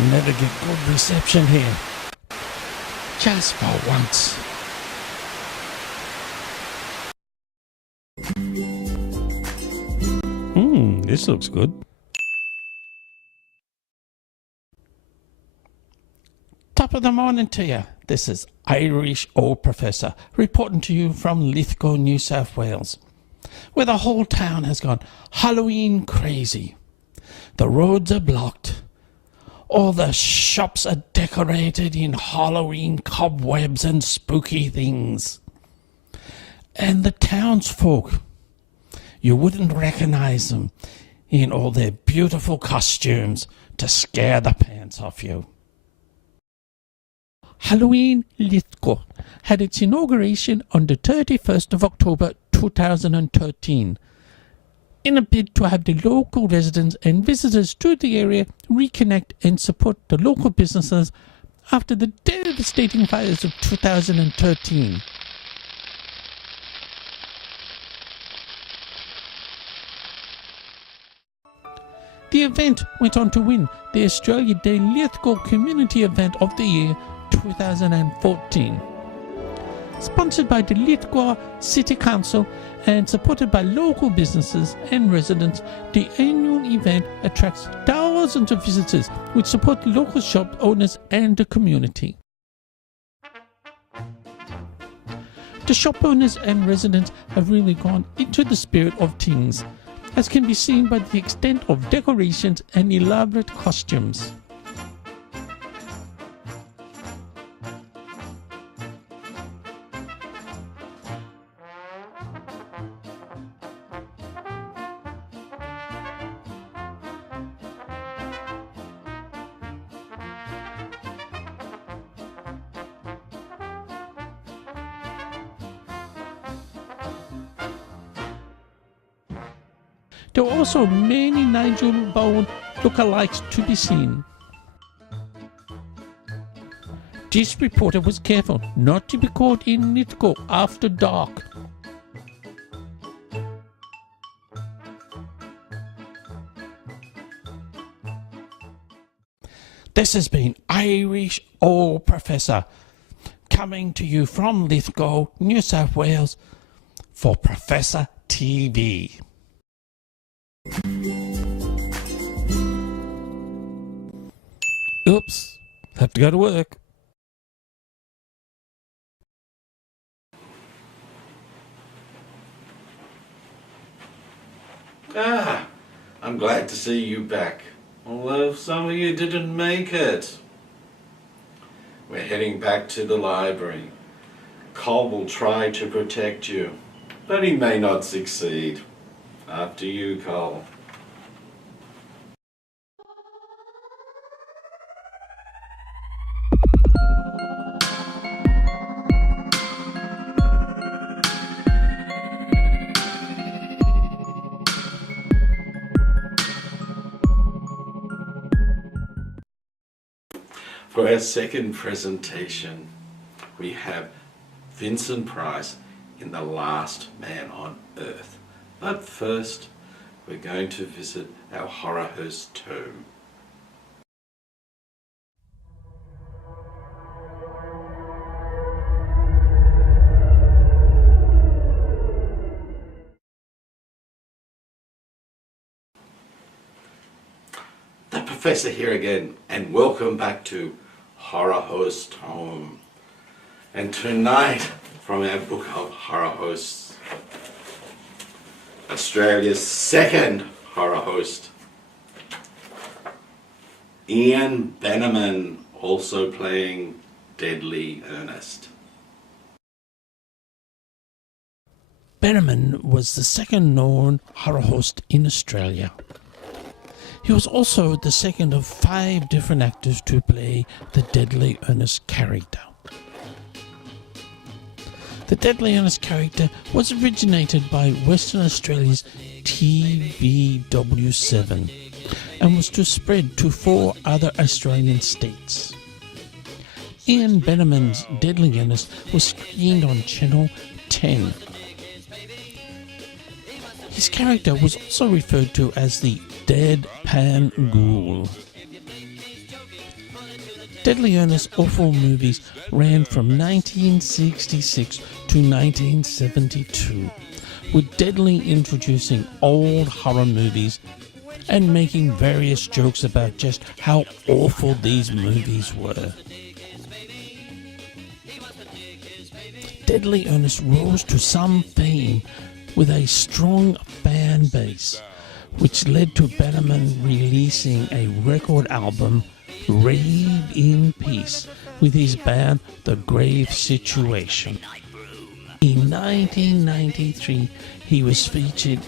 can never get good reception here. Just for once. This looks good. Top of the morning to you. This is Irish Old Professor reporting to you from Lithgow, New South Wales, where the whole town has gone Halloween crazy. The roads are blocked. All the shops are decorated in Halloween cobwebs and spooky things. And the townsfolk, you wouldn't recognise them in all their beautiful costumes to scare the pants off you. Halloween Lithgow had its inauguration on the 31st of October 2013 in a bid to have the local residents and visitors to the area reconnect and support the local businesses after the devastating fires of 2013. The event went on to win the Australia Day Lithgow Community Event of the Year 2014. Sponsored by the Lithgow City Council and supported by local businesses and residents, the annual event attracts thousands of visitors which support local shop owners and the community. The shop owners and residents have really gone into the spirit of things, as can be seen by the extent of decorations and elaborate costumes. There were also many Nigel Bowen lookalikes to be seen. This reporter was careful not to be caught in Lithgow after dark. This has been Irish Old Professor, coming to you from Lithgow, New South Wales, for Professor TV. Oops, have to go to work. I'm glad to see you back, although some of you didn't make it. We're heading back to the library. Cole will try to protect you, but he may not succeed. After you, Cole. For our second presentation, we have Vincent Price in The Last Man on Earth. But first, we're going to visit our horror host tomb. The Professor here again, and welcome back to Horror Host Home. And tonight, from our book of horror hosts, Australia's second horror host, Ian Bannerman, also playing Deadly Earnest. Bannerman was the second known horror host in Australia. He was also the second of 5 different actors to play the Deadly Earnest character. The Deadly Earnest character was originated by Western Australia's TVW7 and was to spread to 4 other Australian states. Ian Bannerman's Deadly Earnest was screened on Channel 10. His character was also referred to as the Deadpan Ghoul. Deadly Earnest's awful movies ran from 1966 to 1972, with Deadly introducing old horror movies and making various jokes about just how awful these movies were. Deadly Earnest rose to some fame with a strong fan base, which led to Bannerman releasing a record album, Rave in Peace, with his band The Grave Situation. In 1993, he was featured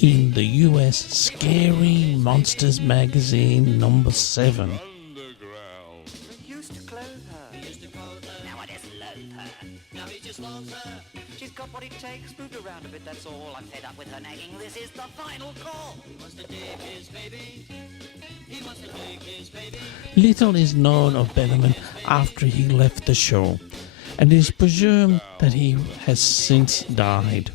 in the US Scary Monsters magazine number 7. She's got what it takes, moved around a bit, that's all. I'm fed up with her nagging, this is the final call. He wants to dig his baby. He wants to dig his baby. Little is known of Bannerman after he left the show, and it is presumed that he has since died.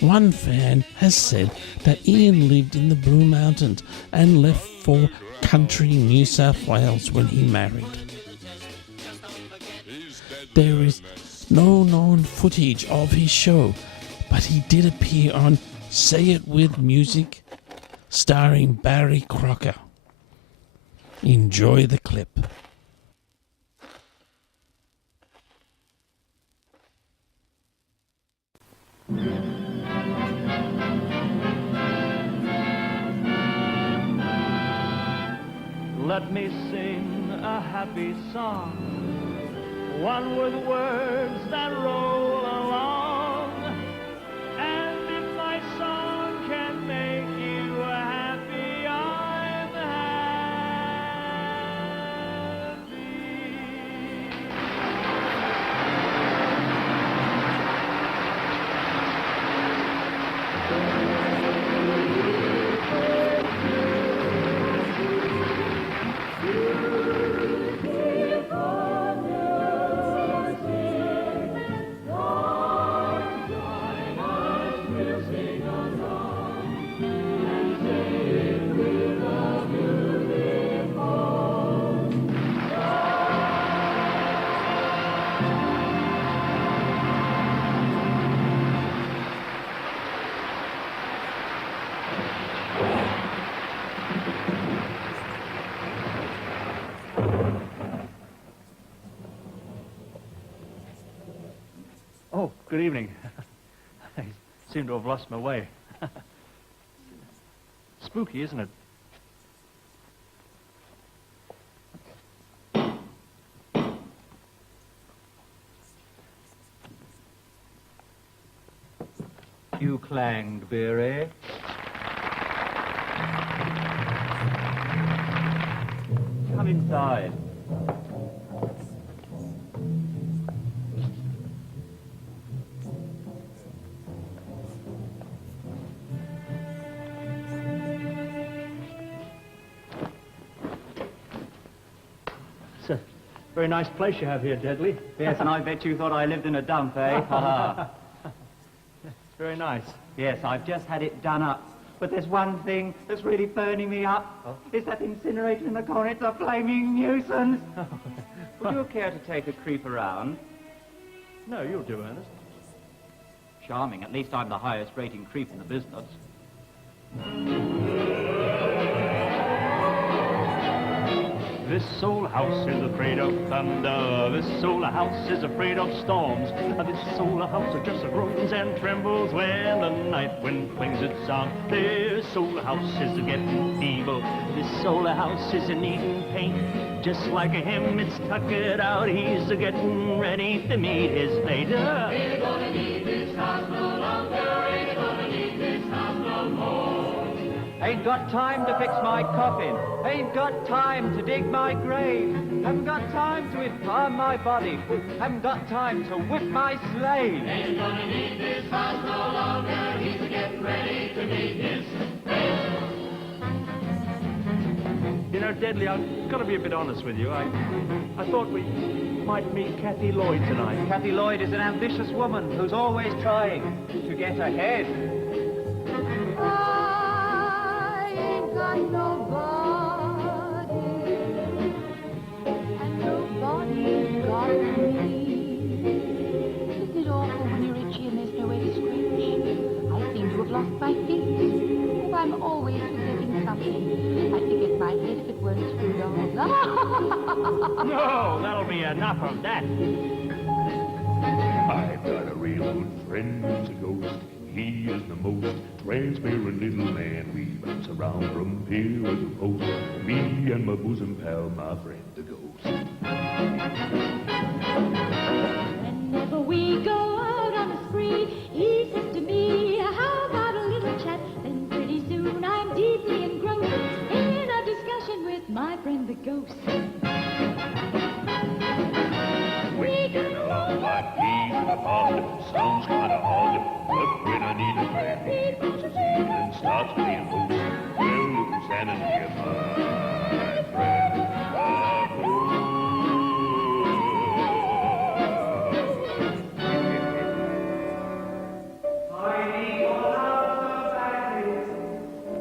One fan has said that Ian lived in the Blue Mountains and left for country New South Wales when he married. There is no known footage of his show, but he did appear on Say It With Music, starring Barry Crocker. Enjoy the clip. Let me sing a happy song, one with words that roll along. And if my song can make you happy, I'm happy. Oh, good evening. I seem to have lost my way. Spooky, isn't it? You clanged, Beery. Come inside. It's a very nice place you have here, Deadly. Yes, and I bet you thought I lived in a dump, eh? It's very nice. Yes, I've just had it done up. But there's one thing that's really burning me up. Oh? It's that incinerator in the corner. It's a flaming nuisance. Would you care to take a creep around? No, you'll do, Ernest. Charming. At least I'm the highest rating creep in the business. This old house is afraid of thunder. This old house is afraid of storms. This old house just groans and trembles when the night wind flings its song. This old house is getting feeble. This old house is needing paint. Just like him, it's tuckered out. He's getting ready to meet his fate. Ain't gonna need this house no longer. Ain't gonna need this house no more. Ain't got time to fix my coffin. Ain't got time to dig my grave. Haven't got time to embalm my body. Haven't got time to whip my slave. Ain't gonna need this house no longer. He's getting ready to meet his fate. You know, Deadly, I've got to be a bit honest with you. I thought we might meet Kathy Lloyd tonight. Kathy Lloyd is an ambitious woman who's always trying to get ahead. I ain't got nobody. No, that'll be enough of that. I've got a real good friend who's a ghost. He is the most transparent little man. We bounce around from pillar to post. Me and my bosom pal, my friend the ghost. Whenever we go out on a spree, he says to me, how about a little chat? Then pretty soon I'm deeply engrossed in a discussion with my friend the ghost. We get along like peas in a pod. Sounds kind of odd, but when I need a friend, he bounces in and starts playing host. Well, look who's standing here, my friend.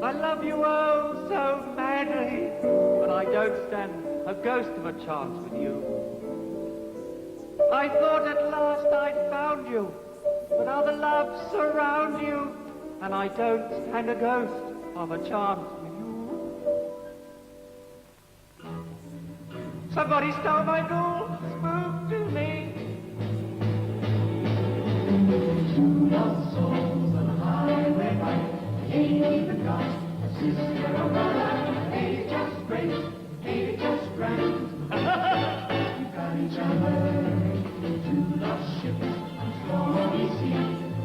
I love you oh so madly, but I don't stand a ghost of a chance with you. I thought at last I'd found you, but other loves surround you, and I don't stand a ghost of a chance with you. Somebody stole my gold, spoke to me. Two lost souls on a highway fight. Ain't even got a sister or brother. Ain't it just great? Ain't it just grand? We've got each other. Two lost ships on stormy sea.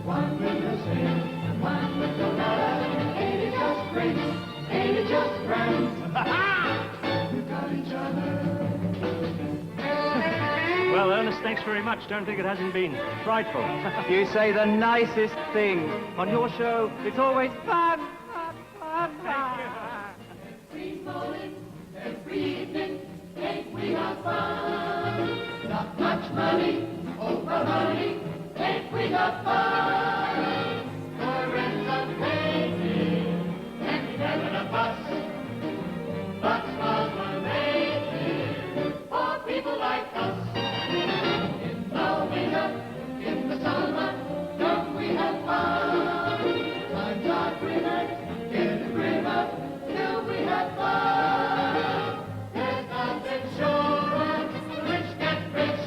One with the sail and one with the rudder. Ain't it just great? Ain't it just grand? We've got each other. Well, Ernest, thanks very much. Don't think it hasn't been frightful. You say the nicest things. On your show, it's always fun, fun, fun, fun. Free bowling every evening. Ain't we got fun? Not much money, over money. Ain't we got fun? For rent of painting and having a bus. But smiles were made here for people like us. In the winter, in the summer, don't we have fun? Times are grimmer, getting grimmer, till we have fun. There's nothing sure, the rich get rich.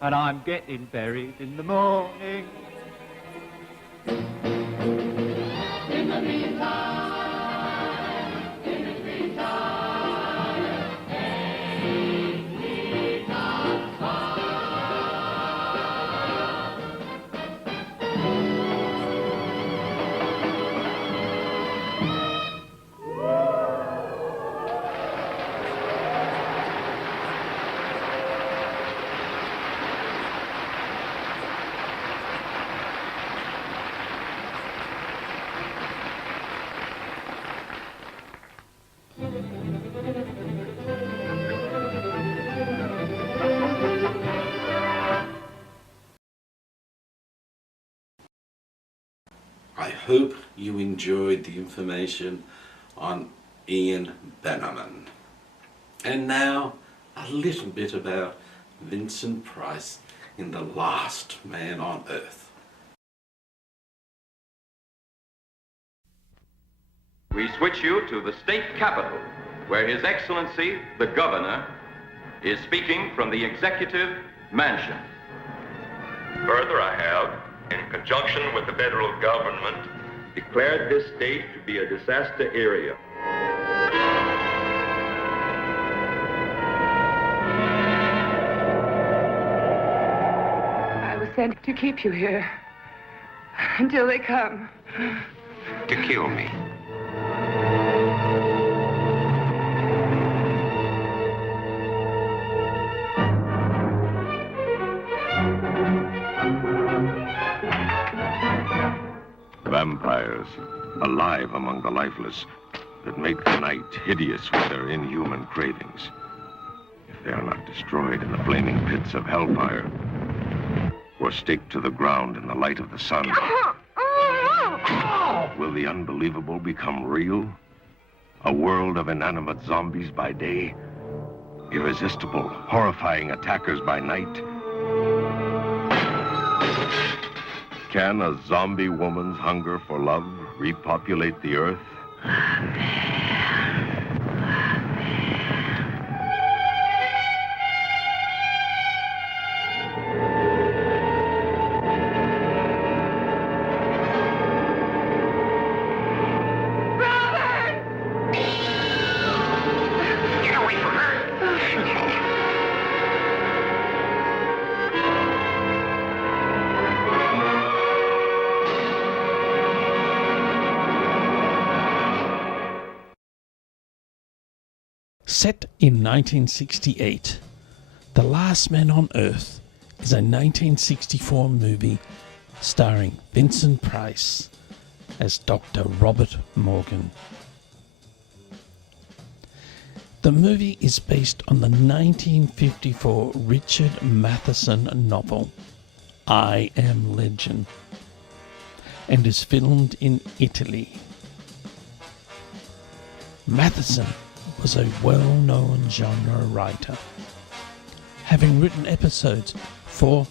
And I'm getting buried in the morning. In the meantime, in between time, ain't we got fun? I hope you enjoyed the information on Ian Bannerman. And now, a little bit about Vincent Price in The Last Man on Earth. We switch you to the state capitol, where His Excellency, the Governor, is speaking from the Executive Mansion. Further, I have, in conjunction with the federal government, declared this state to be a disaster area. I was sent to keep you here until they come. To kill me. Vampires, alive among the lifeless, that make the night hideous with their inhuman cravings. If they are not destroyed in the flaming pits of hellfire, or staked to the ground in the light of the sun, will the unbelievable become real? A world of inanimate zombies by day, irresistible, horrifying attackers by night. Can a zombie woman's hunger for love repopulate the earth? Set in 1968, The Last Man on Earth is a 1964 movie starring Vincent Price as Dr. Robert Morgan. The movie is based on the 1954 Richard Matheson novel I Am Legend and is filmed in Italy. Matheson was a well-known genre writer, having written episodes for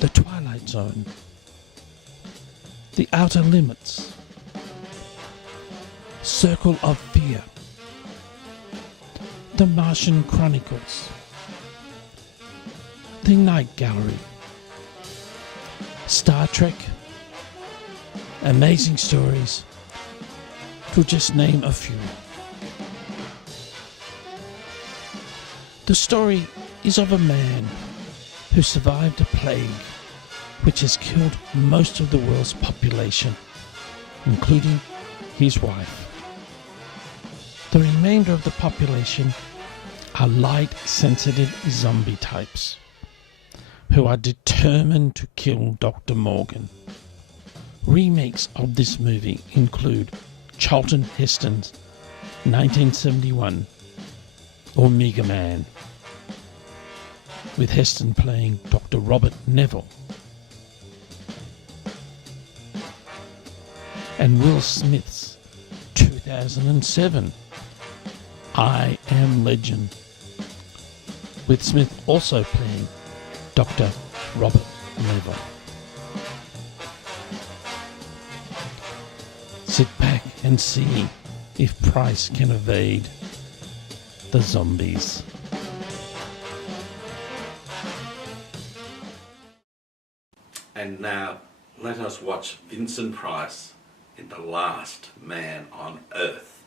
The Twilight Zone, The Outer Limits, Circle of Fear, The Martian Chronicles, The Night Gallery, Star Trek, Amazing Stories, to just name a few. The story is of a man who survived a plague which has killed most of the world's population, including his wife. The remainder of the population are light-sensitive zombie types who are determined to kill Dr. Morgan. Remakes of this movie include Charlton Heston's 1971 Omega Man, with Heston playing Dr. Robert Neville, and Will Smith's 2007 I Am Legend, with Smith also playing Dr. Robert Neville. Sit back and see if Price can evade the zombies. And now, let us watch Vincent Price in The Last Man on Earth.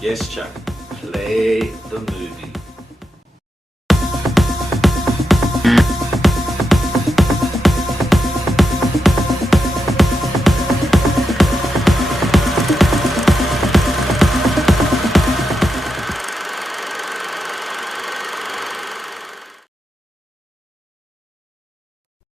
Yes, Chuck, play the movie.